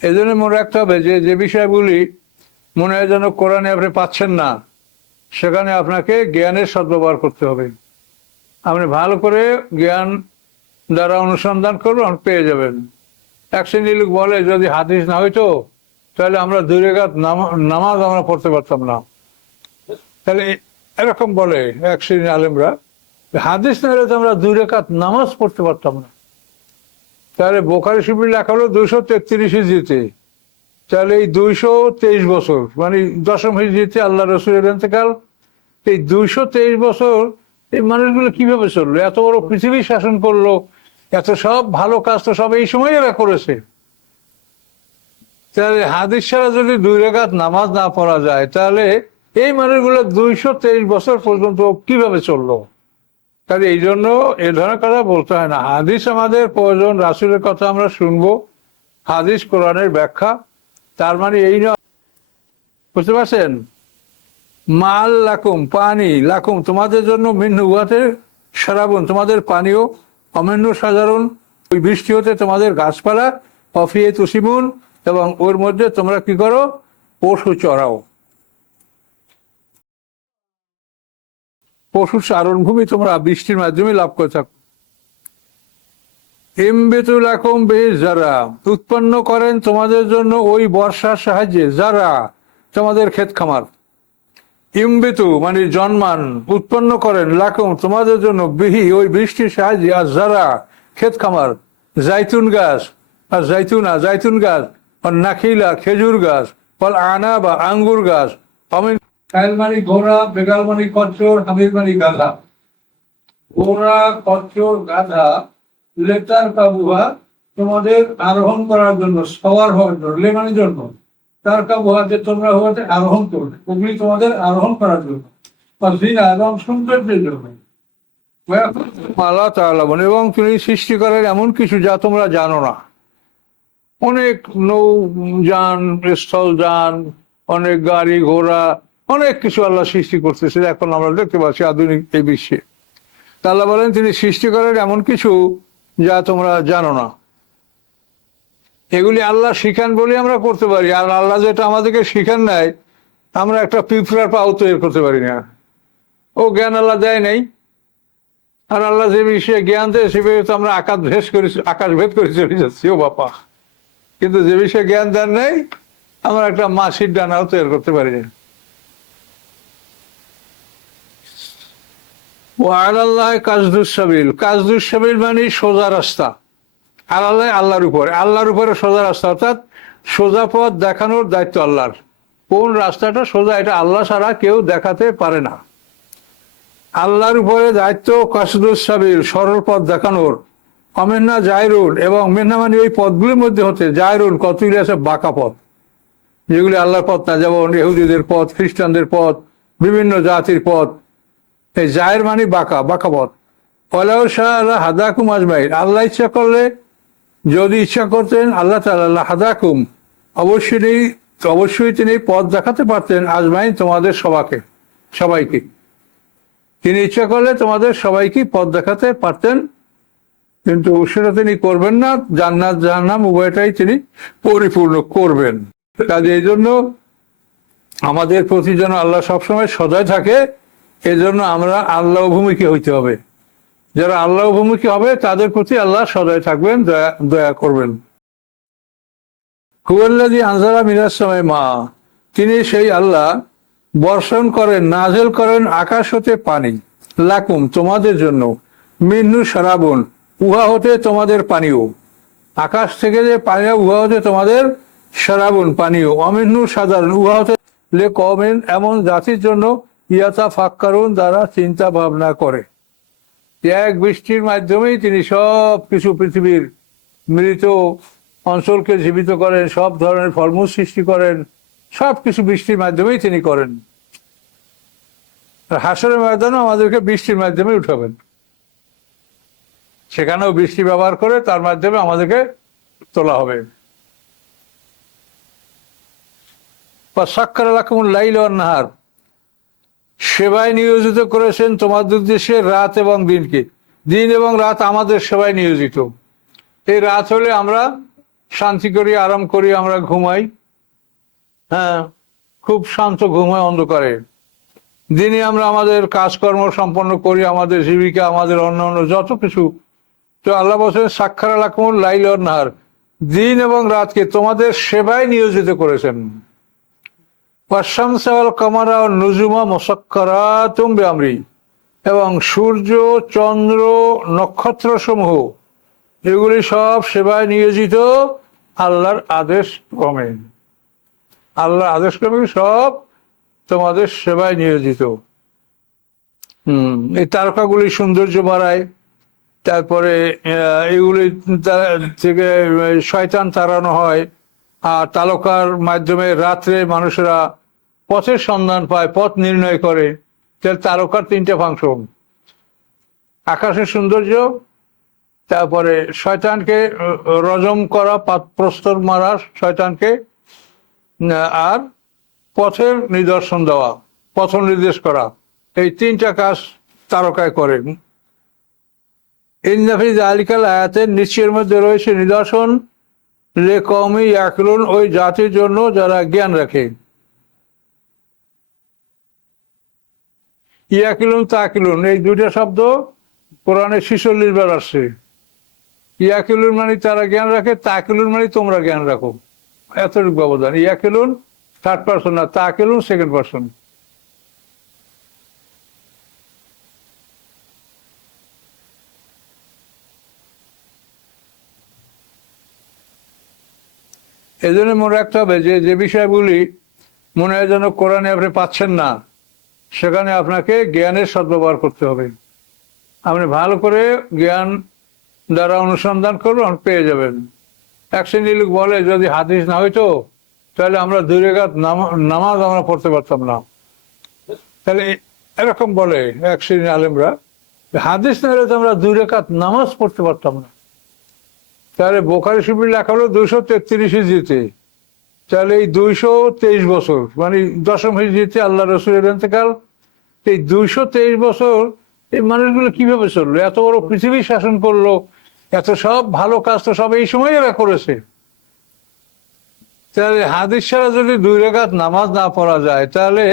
এই জন্য মনে রাখতে হবে যে যে বিষয়গুলি মনে হয় যেন কোরআনে আপনি পাচ্ছেন না, সেখানে আপনাকে জ্ঞানের সদ্ব্যবহার করতে হবে। আপনি ভালো করে জ্ঞান দ্বারা অনুসন্ধান করবেন, পেয়ে যাবেন। এক শ্রেণির লোক বলে, যদি হাদিস না হইতো, তাহলে আমরা দুই রেখাত নামাজ আমরা পড়তে পারতাম না। তাহলে এরকম বলে এক আলেমরা, হাদিস না হলে তো আমরা দুই রেখাত নামাজ পড়তে পারতাম না। তাহলে বোকারি শিবির লেখা হলো দুইশো তেত্রিশ হিজড়িতে। তাহলে এই দুইশো তেইশ বছর মানে দশম হিজড়িতে আল্লাহ রসুলের এতেকাল এই দুইশো তেইশ বছর এই মানুষগুলো কীভাবে চলল? এত বড় পৃথিবী শাসন করল, এত সব ভালো কাজ তো সব এই সময় এরা করেছে। তাহলে হাদিস ছাড়া যদি দুই রেখাত নামাজ না পড়া যায়, তাহলে এই মানুষগুলো দুইশো তেইশ বছর পর্যন্ত কীভাবে চলল? তাহলে এই জন্য এ ধরনের কথা বলতে হয় না। হাদিস আমাদের প্রয়োজন, রাসুলের কথা আমরা শুনব। হাদিস, কোরআনের ব্যাখ্যা, তার মানে এই নয়। বুঝতে পারছেন? মাল লাকুম, পানি লাকুম, তোমাদের জন্য মিন্নু উহাতে সারাবন, তোমাদের পানীয় অমেন্য সাধারণ, ওই বৃষ্টি হতে তোমাদের গাছপালা, অফিয়ে তুসিমুন এবং ওর মধ্যে তোমরা কি করো? পশু চড়াও। পশু চারণ ভূমি তোমরা বৃষ্টির মাধ্যমে লাভ করে থাকো। যারা, উৎপন্ন করেন তোমাদের জন্য ওই বর্ষার সাহায্যে, যারা তোমাদের ক্ষেত খামার। ইমবেতু মানে জন্মান, উৎপন্ন করেন লাকম তোমাদের জন্য বিহি ওই বৃষ্টির সাহায্যে, আর যারা ক্ষেত খামার, জাইতুন গাছ, আর জাইতুনা জাইতুন গাছ, আর নাখিলা, খেজুর গাছ আনা বা আঙ্গুর গাছ, অমিন কায়লমানি ঘোড়া বেগালমানি কচ্চর হামিরমানি গাধা। ঘোড়া কচ্চর গাধা লেতার কাবুহা তোমাদের আরোহণ করার জন্য সবার হওয়ার জন্য লেমানের জন্য। তার কাবুহাতে তোমরা হওয়াতে আরোহণ করবে ওগুলি তোমাদের আরোহণ করার জন্য জিনা এবং আল্লাহ তাআলা এবং তিনি সৃষ্টি করেন এমন কিছু যা তোমরা জানো না। অনেক নৌ যান, স্থল যান, অনেক গাড়ি, ঘোড়া অনেক কিছু আল্লাহ সৃষ্টি করতেছে এখন আমরা দেখতে পাচ্ছি আধুনিক এই বিশ্বে। আল্লাহ বলেন, তিনি সৃষ্টি করেন এমন কিছু যা তোমরা জানো না। এগুলি আল্লাহ শিখান বলে আমরা করতে পারি, আর আল্লাহ যেটা আমাদেরকে শিখান নাই, আমরা একটা পিঁপড়ার পাও তৈরি করতে পারি না। ও জ্ঞান আল্লাহ দেয় নাই, আর আল্লাহ যে বিষয়ে জ্ঞান দেয়, সে বিষয়ে তো আমরা আকাশ ভেদ করে, আকাশ ভেদ করে চলে যাচ্ছি, ও বাপা কিন্তু যে বিষয়ে জ্ঞান দেন নেই, আমরা একটা মাসির ডানাও তৈরি করতে পারি না। ও আল্লাহ কাজদুস সাবিল। কাজদুস সাবিল মানে সোজা রাস্তা। আর আল্লাহ আল্লাহর উপরে। আল্লাহর উপরে সোজা রাস্তা, অর্থাৎ সোজা পথ দেখানোর দায়িত্ব আল্লাহর। কোন রাস্তাটা সোজা, এটা আল্লাহ ছাড়া কেউ দেখাতে পারে না। আল্লাহর উপরে দায়িত্ব কাসদুস সাবিল, সরল পথ দেখানোর। অমেন্না জায়রুন এবং মেন্না মানে ওই পথগুলির মধ্যে হচ্ছে জায়রুন কতগুলি আছে বাঁকা পথ। যেগুলি আল্লাহর পথ না, যেমন ইহুদিদের পথ, খ্রিস্টানদের পথ, বিভিন্ন জাতির পথ। এই জায়ের মানে বাঁকা বাঁকা পথ ওলাউ শাহ হাদাকুম আজমাইন। আল্লাহ ইচ্ছা করলে, যদি ইচ্ছা করতেন, আল্লাহ তাল্লাহ হাদাকুম অবশ্যই অবশ্যই তিনি পথ দেখাতে পারতেন আজমাইন তোমাদের সবাকে, সবাইকে। তিনি ইচ্ছা করলে তোমাদের সবাইকে পথ দেখাতে পারতেন, কিন্তু সেটা তিনি করবেন না, জান্নাত, জাহান্নাম, উভয়টাই তিনি পরিপূর্ণ করবেন। কাজে এই জন্য আমাদের প্রতি যেন আল্লাহ সবসময় সদয় থাকে এজন্য আমরা আল্লাহ ভূমিকে হইতে হবে। যারা আল্লাহ ভূমিকে হবে, তাদের প্রতি আল্লাহ সদয় থাকবেন, দয়া দয়া করবেন। হুয়াল্লাদি আনজারা মিনার সময় মা, তিনি সেই আল্লাহ বর্ষণ করেন নাজেল করেন আকাশ হতে পানি। লাকুম, তোমাদের জন্য। মিন্নু সারাবন, উহা হতে তোমাদের পানীয়। আকাশ থেকে যে পানীয়, উহা হতে তোমাদের সারাবন পানীয়। অমিন্নু সাধারণ উহা হতে কমেন এমন জাতির জন্য ইয়াতা ফাক্কারুন দ্বারা চিন্তা ভাবনা করে। এক বৃষ্টির মাধ্যমেই তিনি সব কিছু পৃথিবীর মৃত অঞ্চলকে জীবিত করেন, সব ধরনের ফলমূল সৃষ্টি করেন, সব কিছু বৃষ্টির মাধ্যমেই তিনি করেন। হাসরের ময়দানও আমাদেরকে বৃষ্টির মাধ্যমে উঠাবেন। সেখানেও বৃষ্টি ব্যবহার করে তার মাধ্যমে আমাদেরকে তোলা হবে। বা সাক্ষর লাইল নাহার। সেবায় নিয়োজিত করেছেন তোমাদের উদ্দেশ্যে রাত এবং দিনকে। দিন এবং রাত আমাদের সেবায় নিয়োজিত। এই রাত হলে আমরা শান্তি করি, আরাম করি, আমরা ঘুমাই। হ্যাঁ খুব শান্ত ঘুম হয় অন্ধকারে। দিনে আমরা আমাদের কাজকর্ম সম্পন্ন করি, আমাদের জীবিকা, আমাদের অন্য অন্য যত কিছু। তো আল্লাহ বলছেন সাক্ষার আলাকুমুল লাইল নাহার। দিন এবং রাতকে তোমাদের সেবায় নিয়োজিত করেছেন। কামারা এবং সূর্য, চন্দ্র নক্ষত্র সমূহ এগুলি সব সেবায় নিয়োজিত আল্লাহর আদেশ ক্রমে। আল্লাহর আদেশ ক্রমে সব তোমাদের সেবায় নিয়োজিত। হম, এই তারকাগুলি সৌন্দর্য বাড়ায়। তারপরে এগুলি থেকে শয়তান তাড়ানো হয়। আর তারকার মাধ্যমে রাত্রে মানুষেরা পথের সন্ধান পায়, পথ নির্ণয় করে। তাহলে তারকার তিনটে ফাংশন। আকাশের সৌন্দর্য, তারপরে শয়তানকে রজম করা প্রস্তর মারা শয়তানকে আর পথের নিদর্শন দেওয়া, পথ নির্দেশ করা। এই তিনটা কাজ তারকায় করেন। ইন্নাফিজ আলিকাল আয়াতের নিশ্চয়ের মধ্যে রয়েছে নিদর্শন লে কমি ইয়াকলুন ওই জাতির জন্য যারা জ্ঞান রাখে। ইয়াকিলুন তাকিলুন, এই দুইটা শব্দ কোরআনে শিশল্লিশ বার আসছে। ইয়াকিলুন মানে তারা জ্ঞান রাখে, তাকিলুন মানে তোমরা জ্ঞান রাখো। এতটুকু ব্যবধান। ইয়াকিলুন থার্ড পার্সন না তাকিলুন সেকেন্ড পার্সন এই জন্য মনে রাখতে হবে যে যে বিষয়গুলি মনে হয় যেন কোরআনে আপনি পাচ্ছেন না, সেখানে আপনাকে জ্ঞানের সদ্ব্যবহার করতে হবে। আপনি ভালো করে জ্ঞান দ্বারা অনুসন্ধান করবেন পেয়ে যাবেন। এক শ্রেণির লোক বলে, যদি হাদিস না হইতো, তাহলে আমরা দুই রেখাত নামাজ আমরা পড়তে পারতাম না। তাহলে এরকম বলে এক আলেমরা, হাদিস না হলে তো আমরা দুই রেখাত নামাজ পড়তে পারতাম না। তাহলে বোকারি শিবির লেখা হলো দুইশো তেত্রিশ হিজড়িতে। তাহলে এই দুইশো তেইশ বছর মানে দশম হিজড়িতে আল্লাহ রসুলের এতেকাল এই দুইশো তেইশ বছর এই মানুষগুলো কীভাবে চলল? এত বড় পৃথিবী শাসন করল, এত সব ভালো কাজ তো সব এই সময় এরা করেছে। তাহলে হাদিস ছাড়া যদি দুই রেখাত নামাজ না পড়া যায়, তাহলে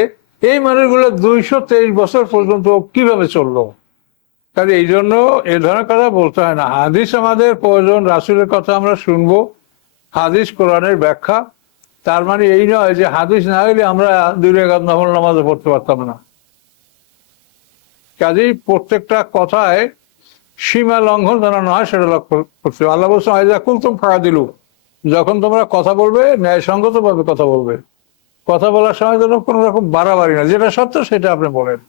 এই মানুষগুলো দুইশো তেইশ বছর পর্যন্ত কীভাবে চলল? কাজে এই জন্য এ ধরনের কথা বলতে হয় না। হাদিস আমাদের প্রয়োজন, রাসুলের কথা আমরা শুনব। হাদিস, কোরআনের ব্যাখ্যা। তার মানে এই নয় যে হাদিস না হলে আমরা দুই রেখাত নফল নামাজে পড়তে পারতাম না। কাজেই প্রত্যেকটা কথায় সীমা লঙ্ঘন যেন না হয় সেটা লক্ষ্য করতে। আল্লাহ বলছে আয়জা কুলতুম ফাঁকা দিল যখন তোমরা কথা বলবে ন্যায়সঙ্গত ভাবে কথা বলবে। কথা বলার সময় যেন কোনো রকম বাড়াবাড়ি না, যেটা সত্য সেটা আপনি বলেন।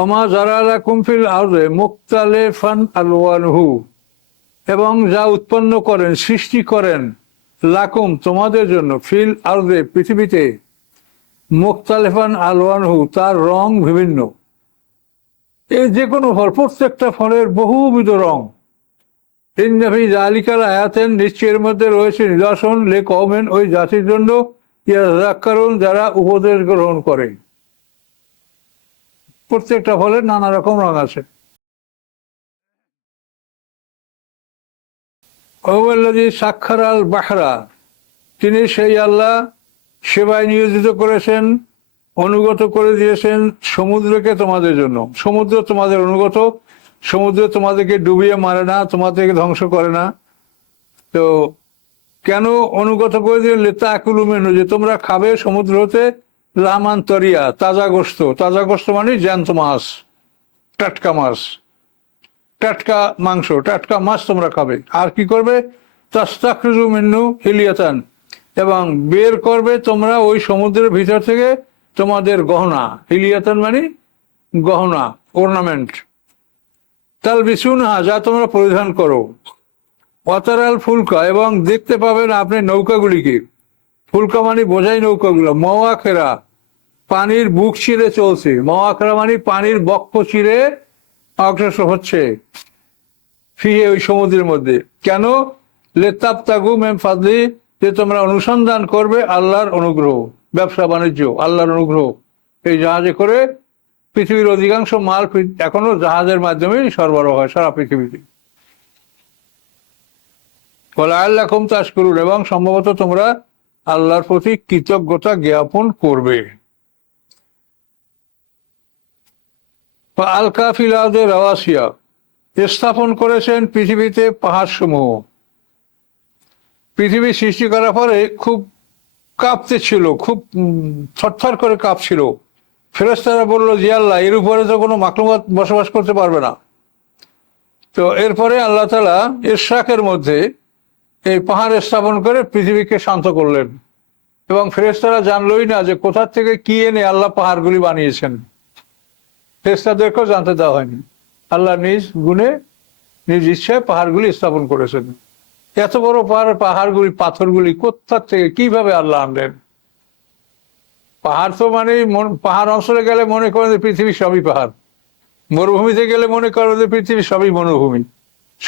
অমা জারালা কুমফিল আউদে মুক্তালে ফান আলওয়ানহু, এবং যা উৎপন্ন করেন, সৃষ্টি করেন লাকুম, তোমাদের জন্য ফিল আর্দে, পৃথিবীতে মুক্তালেফান আলওয়ানহু, তার রং বিভিন্ন। এই যে কোনো ফল, প্রত্যেকটা ফলের বহুবিধ রং। ইন্নাফি জালিকাল আয়াতেন নিশ্চয়ের মধ্যে রয়েছে নিদর্শন লে কমেন ওই জাতির জন্য ইয়াজাক্কারুন যারা উপদেশ গ্রহণ করে। প্রত্যেকটা ফলের নানা রকম রং আছে। ওয়াল্লাযী সাক্ষার আল বাহরা। তিনি সেই আল্লাহ সেবায় নিয়োজিত করেছেন, অনুগত করে দিয়েছেন সমুদ্রকে তোমাদের জন্য। সমুদ্র তোমাদের অনুগত, সমুদ্র তোমাদেরকে ডুবিয়ে মারে না, তোমাদেরকে ধ্বংস করে না। তো কেন অনুগত করে দিলেন? লেতা আকুলু মেনু যে তোমরা খাবে সমুদ্র হতে লামান তরিয়া তাজা গোস্ত। তাজা গোস্ত মানে জ্যান্ত মাছ, টাটকা মাছ। টাটকা মাংস, টাটকা মাছ তোমরা খাবে। আর কি করবে? তাস্তাকরুজু মিন্নু হিলিয়াতান। এবং বের করবে তোমরা ওই সমুদ্রের ভিতর থেকে তোমাদের গহনা। হিলিয়াতান মানে গহনা অর্নামেন্ট তাল বিছুনা যা তোমরা পরিধান করো। অতারাল ফুলকা, এবং দেখতে পাবেন আপনি নৌকাগুলিকে। ফুলকা মানে বোঝাই নৌকাগুলো মওয়াখেরা পানির বুক চিরে চলছে। মওয়াখেরা মানে পানির বক্ষ চিরে অগ্রসর হচ্ছে, ফিরে ওই সমুদ্রের মধ্যে। কেন? লেতাব তাগু মেম ফাদলি, যে তোমরা অনুসন্ধান করবে আল্লাহর অনুগ্রহ, ব্যবসা বাণিজ্য, আল্লাহর অনুগ্রহ। এই জাহাজে করে পৃথিবীর অধিকাংশ মাল এখনও জাহাজের মাধ্যমেই সরবরাহ হয় সারা পৃথিবীতে। বলে আল্লাহ কম চাষ করুন এবং সম্ভবত তোমরা আল্লাহর প্রতি কৃতজ্ঞতা জ্ঞাপন করবে। আলকা ফিলাদে রাওয়াসিয়া স্থাপন করেছেন পৃথিবীতে পাহাড় সমূহ পৃথিবী সৃষ্টি করার পরে খুব কাঁপতে ছিল, খুব থরথর করে কাঁপছিল। ফেরেস্তারা বলল, জি আল্লাহ, এর উপরে তো কোনো মাকলুমাত বসবাস করতে পারবে না। তো এরপরে আল্লাহ তালা ইশরাকের মধ্যে এই পাহাড় স্থাপন করে পৃথিবীকে শান্ত করলেন। এবং ফেরেস্তারা জানলই না যে কোথা থেকে কি এনে আল্লাহ পাহাড়গুলি বানিয়েছেন। ফেরেস্তাদেরকেও জানতে দেওয়া হয়নি। আল্লাহ নিজ গুণে, নিজ ইচ্ছায় পাহাড়গুলি স্থাপন করেছেন। এত বড় পাহাড়, পাহাড়গুলি, পাথরগুলি কোথা থেকে, কীভাবে আল্লাহ আনলেন? পাহাড় তো মানে মন- পাহাড় অঞ্চলে গেলে মনে করেন যে পৃথিবী সবই পাহাড়। মরুভূমিতে গেলে মনে করেন যে পৃথিবী সবই মরুভূমি।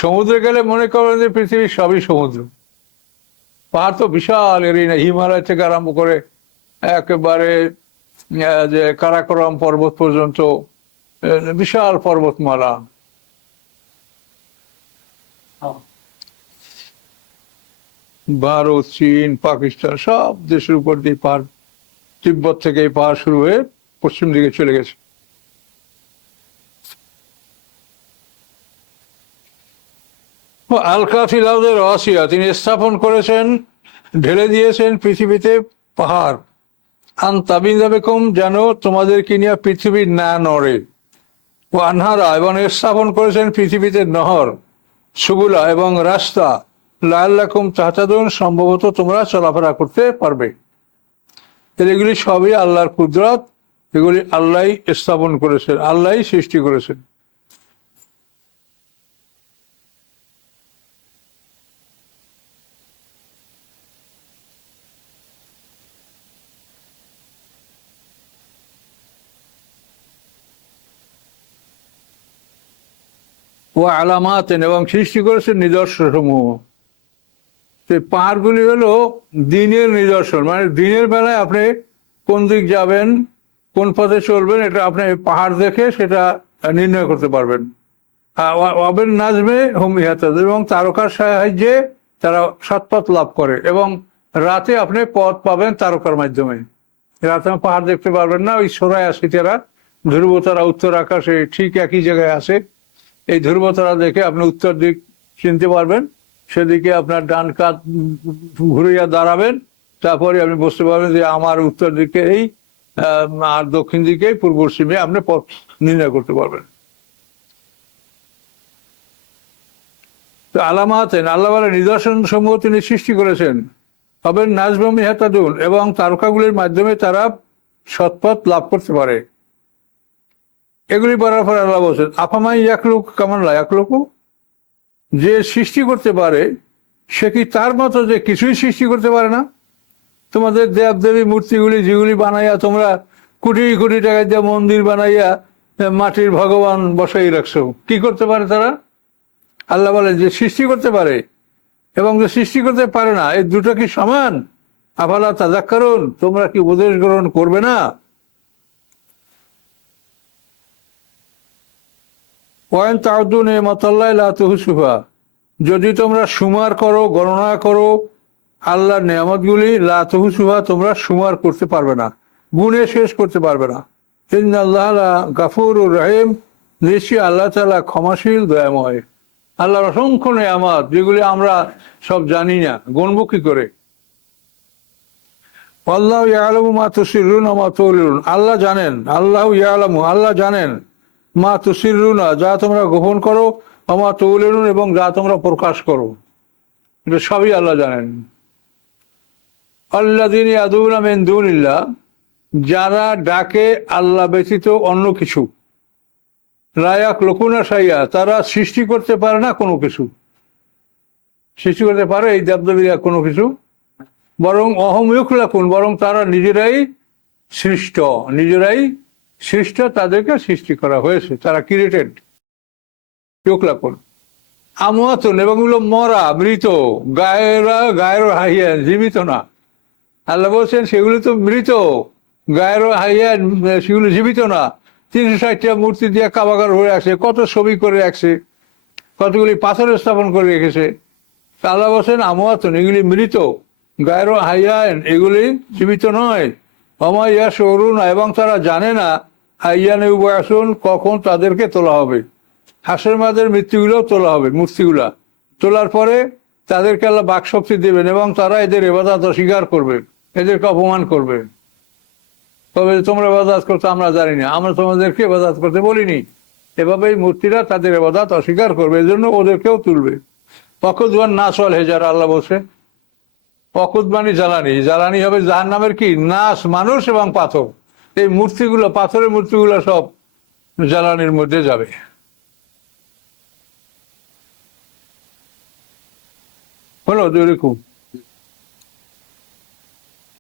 সমুদ্রে গেলে মনে করেন যে পৃথিবীর সবই সমুদ্র। পাহাড় তো বিশাল এরিয়া হিমালয় থেকে আরম্ভ করে একেবারে যে কারাকরম পর্বত পর্যন্ত বিশাল পর্বতমালা। ভারত, চীন, পাকিস্তান, সব দেশের উপর দিয়ে পাহাড়, তিব্বত থেকে এই পাহাড় শুরু হয়ে পশ্চিম দিকে চলে গেছে। আলকা ফিলাউদের তিনি স্থাপন করেছেন, ঢেলে দিয়েছেন পৃথিবীতে পাহাড়। আন তাবিন্দাবেকম যেন তোমাদেরকে নিয়ে পৃথিবী না নড়ে? ও আনহারা, এবং স্থাপন করেছেন পৃথিবীতে নহর, সুগুলা এবং রাস্তা। লাল্লাকুম তাহতাদুন, সম্ভবত তোমরা চলাফেরা করতে পারবে। এগুলি সবই আল্লাহর কুদরত, এগুলি আল্লাহ স্থাপন করেছেন আল্লাহ সৃষ্টি করেছেন। ও আলামাতেন এবং সৃষ্টি করেছেন নিদর্শন সমূহ সেই পাহাড়গুলি হলো দিনের নিদর্শন। মানে দিনের বেলায় আপনি কোন দিক যাবেন, কোন পথে চলবেন, এটা আপনি পাহাড় দেখে সেটা নির্ণয় করতে পারবেন। অবের নাজমে হুম এবং তারকার সাহায্যে তারা সৎপথ লাভ করে এবং রাতে আপনি পথ পাবেন তারকার মাধ্যমে। রাতে পাহাড় দেখতে পারবেন না, ওই সোরায় আসিতেরা ধ্রুবতারা উত্তর আকাশে ঠিক একই জায়গায় আছে। এই ধ্রুবতারা দেখে আপনি উত্তর দিক চিনতে পারবেন। সেদিকে আপনার ডান কাত ঘুরিয়া দাঁড়াবেন। তারপরে আপনি বুঝতে পারবেন যে আমার উত্তর দিকে এই আর দক্ষিণ দিকে পূর্ব পশ্চিমে আপনি পথ নির্ণয় করতে পারবেন। তো আল্লাহ নিদর্শন সমূহ তিনি সৃষ্টি করেছেন। তবে নাজবমি হেতাদুন এবং তারকাগুলির মাধ্যমে তারা সৎপথ লাভ করতে পারে। এগুলি বলার পর আল্লাহ বলছেন, আফামাই একলুক কেমন লা একলুকু যে সৃষ্টি করতে পারে, সে কি তার মতো যে কিছুই সৃষ্টি করতে পারে না? তোমাদের দেব দেবী মূর্তিগুলি যেগুলি বানাইয়া তোমরা কোটি কোটি টাকা দিয়ে মন্দির বানাইয়া মাটির ভগবান বসাই রাখছো, কি করতে পারে তারা? আল্লাহ বলে যে সৃষ্টি করতে পারে এবং যে সৃষ্টি করতে পারে না এই দুটো কি সমান? আফালা তাজাক্কারুন, তোমরা কি উপদেশ গ্রহণ করবে না? ওয়ান তাউদ্দুন এ যদি তোমরা সুমার করো, গণনা করো, আল্লাহর নিয়ামতগুলি লাতুহুসুফা তোমরা সুমার করতে পারবে না, গুণে শেষ করতে পারবে না। আল্লাহ গাফুর রহিম, নিশ্চয়ই আল্লাহ তালা ক্ষমাশীল, দয়াময়। আল্লাহর অসংখ্য নেয়ামত, যেগুলি আমরা সব জানি না গণব কি করে? আল্লাহ ইয়ালামু মা তুসিরুন আল্লাহ জানেন, আল্লাহ ইয়ালামু, আল্লাহ জানেন। মা তুসিরুনা যা তোমরা গোপন করো, আমা তুলিরুন এবং যা তোমরা প্রকাশ করো। এটা সবই আল্লাহ জানেন। আল্লাহ দিন আদুনা যারা ডাকে আল্লাহ ব্যতীত অন্য কিছু। রায়াক লকুনা সাইয়া তারা সৃষ্টি করতে পারে না কোনো কিছু। সৃষ্টি করতে পারে এই দেবদেবীরা কোনো কিছু, বরং অহময়ুক লাকুন বরং তারা নিজেরাই সৃষ্ট, নিজেরাই সৃষ্ট, তাদেরকে সৃষ্টি করা হয়েছে। তারা ক্রিয়েটেড লাকুন আমাতন এবং এগুলো মরা, মৃত, গায়েরা, গায়ের হাইয়া জীবিত না। আল্লাহ বলছেন, সেগুলো তো মৃত, গায়ের হাইয়া সেগুলো জীবিত না। তিনশো ষাটটা মূর্তি দিয়ে কাবাগার হয়ে আসে, কত ছবি করে রাখছে, কতগুলি পাথর স্থাপন করে রেখেছে। আল্লাহ বলছেন আমওয়াতুন এগুলি মৃত, গায়ের হাইয়ান, এগুলি জীবিত নয়। অমাইয়া সরুন এবং তারা জানে না হাইয়ানে উবাসন কখন তাদেরকে তোলা হবে। হাসের মাদের মৃত্যুগুলো তোলা হবে, মূর্তিগুলা। তোলার পরে তাদেরকে আল্লাহ বাকশক্তি দেবেন, এবং তারা এদের এবাদাত অস্বীকার করবে, এদেরকে অপমান করবে। তবে তোমরা এবাদাত করতে, আমরা জানি না। আমরা তোমাদেরকে এবাদাত করতে বলিনি। এভাবেই মূর্তিরা তাদের এবাদাত অস্বীকার করবে এই জন্য ওদেরকেও তুলবে। অকুদবান না চল হেজার, আল্লাহ বলছে মানে জ্বালানি। জ্বালানি হবে যার নামের কি? নাশ, মানুষ এবং পাথর। এই মূর্তিগুলো, পাথরের মূর্তিগুলো সব জ্বালানির মধ্যে যাবে। হলো এরকম